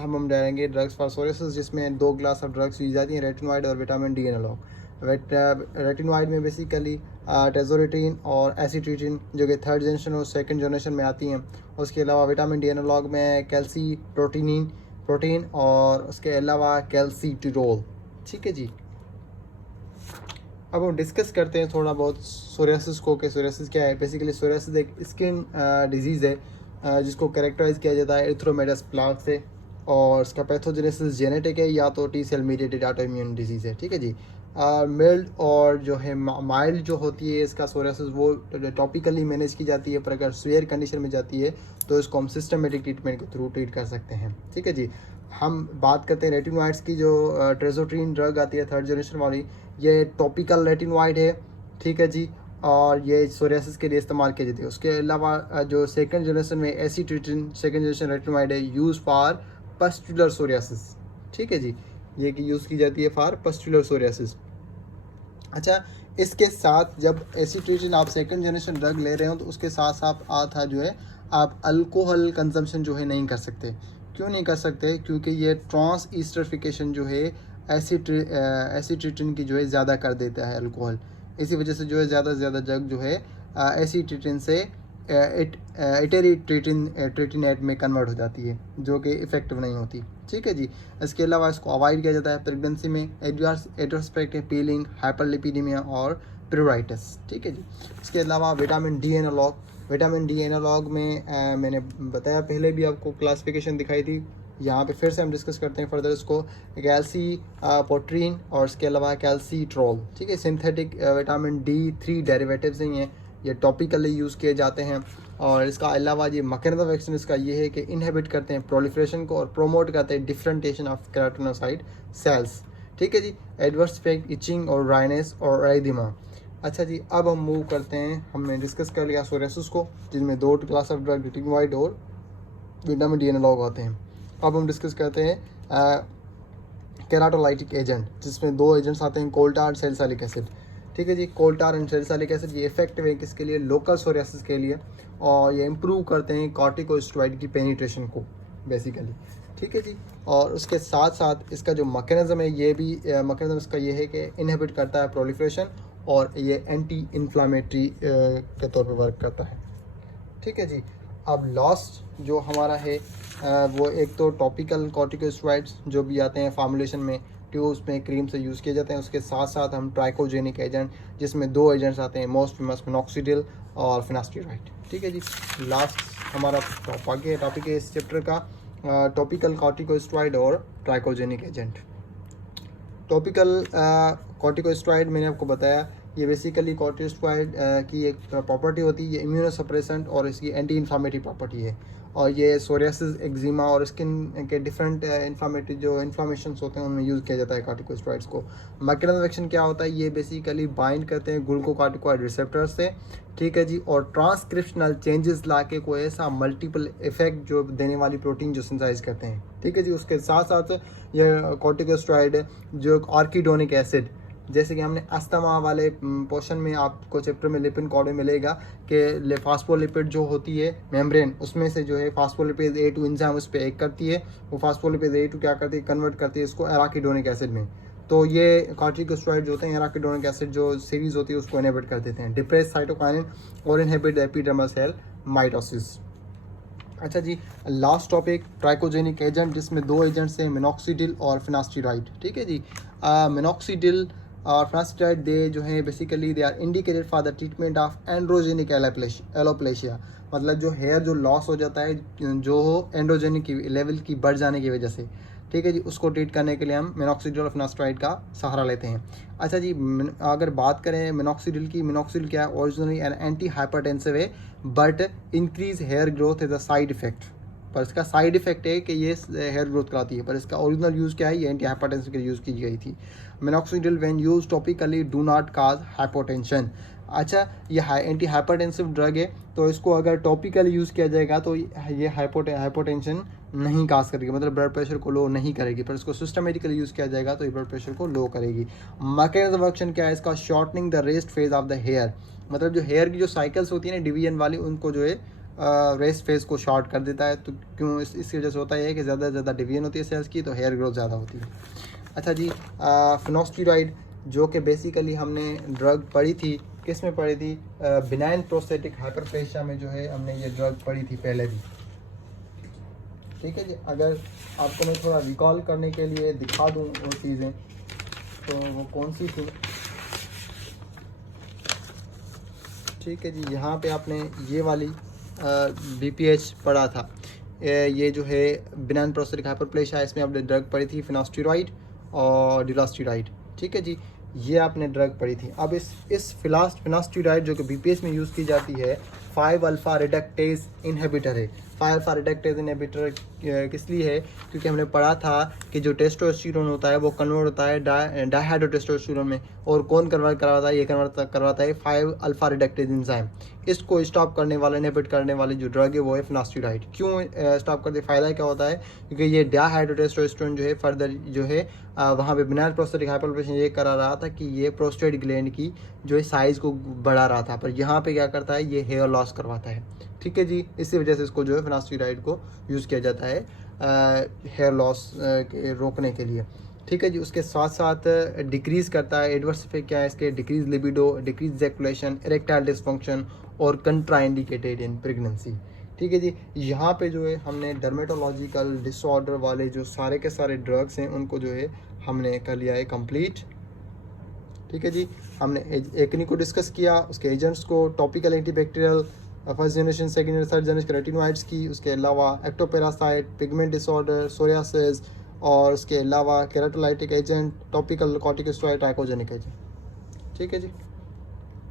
हम डालेंगे drugs for psoriasis, जिसमें 2 क्लास ऑफ ड्रग्स यूज जाती हैं, रेटिनॉइड और विटामिन डी एनालॉग। रेटिनॉइड में बेसिकली टेजोरेटिन और एसीट्रिटिन जो कि 3rd जनरेशन और 2nd जनरेशन में आती हैं। उसके अलावा विटामिन डी एनालॉग में कैल्सी प्रोटीन और उसके अलावा कैल्सीटिरोल। ठीक है जी। अब हम डिस्कस करते हैं थोड़ा बहुत सोरियासिस को, कि सोरियासिस क्या है। बेसिकली सोरियासिस एक स्किन डिजीज़ है जिसको कैरेक्टराइज किया जाता है एरिथ्रोमेटस प्लाग से, और इसका पैथोजेनेसिस जेनेटिक है या तो T cell mediated auto immune disease है। ठीक है जी। मिल्ड और जो है माइल्ड जो होती है इसका सोरियासिस, वो टॉपिकली मैनेज की जाती है, पर अगर सीवियर कंडीशन में जाती है तो इसको हम सिस्टमेटिक ट्रीटमेंट के थ्रू ट्रीट कर सकते हैं। ठीक है जी। हम बात करते हैं रेटिनॉइड्स की। जो ट्रेजोट्रीन ड्रग आती है 3rd जनरेशन वाली, ये टॉपिकल रेटिनॉइड है। ठीक है जी। और ये सोरियासिस के लिए इस्तेमाल किए जाते हैं। उसके अलावा जो 2nd जनरेशन में एसीट्रिटिन 2nd जनरेशन रेटिनॉइड है, यूज़ फॉर पस्टुलर सोरियासिस। ठीक है जी। ये कि यूज़ की जाती है फॉर पस्टुलर सोरियासिस। अच्छा, इसके साथ जब एसीट्रिटिन आप 2nd जनरेशन ड्रग ले रहे हो तो उसके साथ साथ आता जो है आप अल्कोहल कंजम्पशन जो है नहीं कर सकते। क्यों नहीं कर सकते? क्योंकि ये ट्रांस ईस्टरिफिकेशन जो है एसीट्रिटिन की जो है ज़्यादा कर देता है अल्कोहल। इसी वजह से जो है ज़्यादा से ज़्यादा ड्रग जो है एसीट्रिटिन से ट्रिटिनेट में कन्वर्ट हो जाती है, जो कि इफेक्टिव नहीं होती। ठीक है जी। इसके अलावा इसको अवॉइड किया जाता है प्रेगनेंसी में एड्रोस्पेक्ट पीलिंग, हाइपरलिपिडीमिया और प्यूराइटिस। ठीक है जी। इसके अलावा विटामिन डी एनालॉग में मैंने बताया पहले भी, आपको क्लासिफिकेशन दिखाई थी। यहाँ पे फिर से हम डिस्कस करते हैं फर्दर इसको। कैल्सी पोट्रीन और इसके अलावा कैल्सीट्रोल। ठीक है। सिंथेटिक विटामिन D3 डेरिवेटिव्स नहीं हैं, ये टॉपिकली यूज़ किए जाते हैं। और इसका अलावा ये मैकेनिज्म ऑफ एक्शन इसका ये है कि इनहिबिट करते हैं प्रोलिफरेशन को और प्रोमोट करते हैं डिफरेंटेशन ऑफ केराटिनोसाइट सेल्स। ठीक है जी। एडवर्स इफेक्ट इचिंग और ड्राइनेस और एडिमा। अच्छा जी, अब हम मूव करते हैं। हमने डिस्कस कर लिया सोरियासिस को, जिनमें 2 क्लास ऑफ ड्रग रेटिनॉइड और विटामिन डी एनालॉग आते हैं। अब हम डिस्कस करते हैं केराटोलाइटिक एजेंट, जिसमें 2 एजेंट्स आते हैं, कोल्टार और सैलिसाइलिक एसिड। ठीक है जी। कोल्टार एंड सैलिसाइलिक एसिड ये इफेक्टिव है किसके लिए? लोकल सोरियासिस के लिए, और ये इम्प्रूव करते हैं कॉर्टिकोस्टेरॉइड की पेनिट्रेशन को बेसिकली। ठीक है जी। और उसके साथ साथ इसका जो मैकेनिज्म है, ये भी मैकेनिज्म इसका ये है कि इनहिबिट करता है प्रोलिफरेशन, और ये एंटी इन्फ्लामेटरी के तौर पर वर्क करता है। ठीक है जी। अब लास्ट जो हमारा है वो एक तो टॉपिकल कॉर्टिकोस्टेरॉइड्स जो भी आते हैं फॉर्मुलेशन में, ट्यूब्स में, क्रीम से यूज़ किए जाते हैं। उसके साथ साथ हम ट्राइकोजेनिक एजेंट, जिसमें 2 एजेंट्स आते हैं, मोस्ट फेमस मिनॉक्सिडिल और फिनास्टेराइड। ठीक है जी। लास्ट हमारा टॉपिक है इस चैप्टर का, टॉपिकल कॉर्टिकोस्टेरॉइड और ट्राइकोजेनिक एजेंट। टॉपिकल कॉर्टिकोस्टेरॉइड मैंने आपको बताया, ये बेसिकली कॉर्टिकोस्टेरॉइड की एक प्रॉपर्टी होती है, ये इम्यूनोसप्रेसेंट और इसकी एंटी इन्फ्लामेटरी प्रॉपर्टी है। और ये सोरियासिस, एक्जिमा और स्किन के डिफरेंट इन्फ्लामेटरी जो इन्फ्लामेशंस होते हैं उनमें यूज़ किया जाता है कॉर्टिकोस्टेरॉइड्स को। मैकेनिज्म ऑफ एक्शन क्या होता है? ये बेसिकली बाइंड करते हैं ग्लूकोकॉर्टिकॉइड रिसेप्टर्स से। ठीक है जी। और ट्रांसक्रिप्शनल चेंजेस ला के कोई ऐसा मल्टीपल इफेक्ट जो देने वाली प्रोटीन जो सिंथेसाइज करते हैं। ठीक है जी। उसके साथ साथ ये कॉर्टिकोस्टेरॉइड जो आर्किडोनिक एसिड, जैसे कि हमने अस्थमा वाले पोर्शन में आपको चैप्टर में लिपिड कॉर्ड में मिलेगा कि फास्फोलिपिड जो होती है मेम्ब्रेन, उसमें से जो है फास्फोलिपिड A2 एंजाइम उस पर एक करती है, वो फास्फोलिपिड A2 क्या करती है? कन्वर्ट करती है इसको एराकिडोनिक एसिड में। तो ये कॉर्टिकोस्टेरॉइड जो होते हैं, एराकिडोनिक एसिड जो सीरीज होती है उसको इनहिबिट कर देते हैं, डिप्रेस साइटोकाइनिन और इनहिबिट एपिडर्मल सेल माइटोसिस। अच्छा जी, लास्ट टॉपिक ट्राइकोजेनिक एजेंट, जिसमें 2 एजेंट्स हैं, मिनॉक्सिडिल और फिनास्टेराइड। ठीक है जी। मिनॉक्सिडिल और फिनास्टेराइड दे जो है basically they are indicated for the treatment of androgenic alopecia, मतलब जो हेयर जो लॉस हो जाता है जो एंड्रोजेनिक की लेवल की बढ़ जाने की वजह से। ठीक है जी। उसको ट्रीट करने के लिए हम मिनॉक्सिडिल और फिनास्टेराइड का सहारा लेते हैं। अच्छा जी, अगर बात करें मिनॉक्सिडिल की, मिनॉक्सिडिल क्या है? ओरिजिनली एन एंटी हाइपरटेंसिव है, but increase hair growth is a side effect. पर इसका साइड इफेक्ट है कि ये हेयर ग्रोथ कराती है, पर इसका ओरिजिनल यूज़ क्या है? ये एंटी हाइपरटेंसिव के लिए यूज़ की गई थी। Minoxidil when use topically do not cause hypotension. अच्छा, ये एंटी हाइपरटेंसिव ड्रग है, तो इसको अगर टॉपिकली यूज़ किया जाएगा तो ये हाइपोटेंशन नहीं काज करेगी, मतलब ब्लड प्रेशर को लो नहीं करेगी। पर इसको सिस्टमेटिकली यूज़ किया जाएगा तो ये ब्लड प्रेशर को लो करेगी। मैकेनिज्म ऑफ एक्शन क्या है इसका? Shortening the rest phase of the hair, मतलब जो हेयर की जो साइकिल्स होती है ना डिवीजन वाली, उनको जो है रेस्ट फेज को शॉर्ट कर देता है। तो क्यों, इसकी वजह से होता है कि ज़्यादा से ज़्यादा डिवीजन होती है सेल्स की, तो हेयर ग्रोथ ज़्यादा होती है। अच्छा जी, फिनोस्टेरॉइड जो कि बेसिकली हमने ड्रग पढ़ी थी, किस में पढ़ी थी, बिनाइन प्रोस्थेटिक हाइपरप्लेशिया में जो है हमने ये ड्रग पढ़ी थी पहले भी। ठीक है जी, अगर आपको मैं थोड़ा रिकॉल करने के लिए दिखा दूँ वो चीज़ें, तो वो कौन सी थी। ठीक है जी, यहाँ पे आपने ये वाली BPH पढ़ा था, ये जो है बिनाइन प्रोस्थेटिक हाइपरप्लेशिया, इसमें आपने ड्रग पढ़ी थी फिनोस्टेरॉइड और ड्यूरास्टेरॉइड। ठीक है जी, ये आपने ड्रग पढ़ी थी। अब इस फिनोस्टेरॉइड जो कि BPH में यूज़ की जाती है 5 अल्फा रिडक्टेज इनहिबिटर है। 5 अल्फा रिडक्टेज इनहिबिटर किस लिए है, क्योंकि हमने पढ़ा था कि जो टेस्टोस्टेरोन होता है वो कन्वर्ट होता है डायहाइड्रोटेस्टोस्टेरोन में, और कौन कन्वर्ट करवाता है, ये कन्वर्ट करवाता है 5 अल्फा रिडक्टेज एंजाइम। इसको स्टॉप करने वाला, इनहिबिट करने वाली जो ड्रग है वो है फिनोस्टेरॉइड। क्यों स्टॉप करते, फ़ायदा क्या होता है, क्योंकि ये डायहाइड्रोटेस्टोस्टेरोन जो है फर्दर जो है वहाँ पे बिनाइन प्रोस्थेटिक हाइपरप्लेशिया ये करा रहा था कि ये प्रोस्टेट ग्लैंड की जो है साइज़ को बढ़ा रहा था, पर यहाँ पे क्या करता है, ये हेयर लॉस करवाता है। ठीक है जी, इसी वजह से इसको जो है फिनोस्टेरॉइड को यूज़ किया जाता है हेयर लॉस रोकने के लिए। ठीक है जी, उसके साथ साथ डिक्रीज़ करता है, एडवर्स इफेक्ट क्या है इसके, decrease libido, decrease ejaculation, erectile dysfunction और कंट्राइंडिकेटेड इन प्रेगनेंसी। ठीक है जी, यहाँ पे जो है हमने डर्मेटोलॉजिकल डिसऑर्डर वाले जो सारे के सारे ड्रग्स हैं उनको जो है हमने कर लिया है कंप्लीट। ठीक है जी, हमने एक्ने को डिस्कस किया, उसके एजेंट्स को, topical antibacterial, first generation, second generation, third generation retinoids की, उसके अलावा एक्टोपेरासाइट, पिगमेंट डिसऑर्डर, सोरियासिस, और उसके अलावा keratolytic agent, topical corticosteroid, trichogenic agent. ठीक है जी।